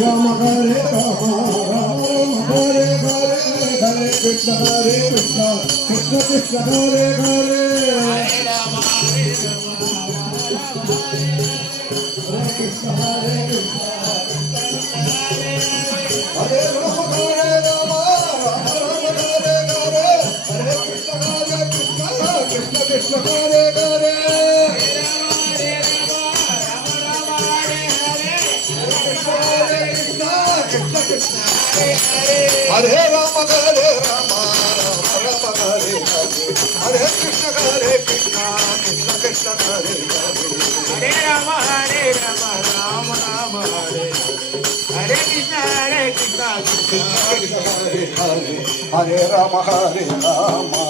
Rama Hare Rama Hare Hare Hare Krishna Hare Krishna Krishna Krishna Hare Hare Hare Rama Hare Krishna Hare Krishna Hare Rama Hare Rama Rama Hare Hare Hare Krishna Hare Krishna Krishna Krishna Hare Hare Hare Rama Hare Rama Rama Hare Hare Hare Krishna Hare Krishna Krishna Krishna Hare Hare Hare Rama Hare Rama Rama Rama Hare Hare Krishna Hare Krishna Krishna Krishna Hare Hare Hare Rama Hare Rama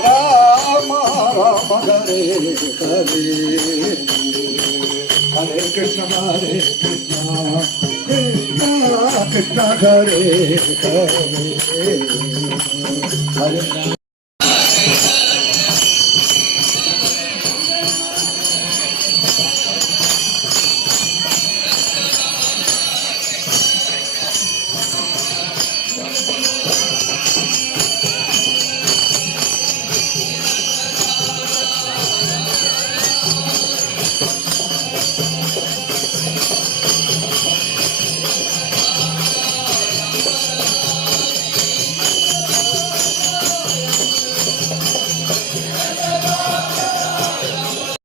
Rama Rama Hare Hare Hare Krishna Hare Krishna Krishna Hare Hare Hare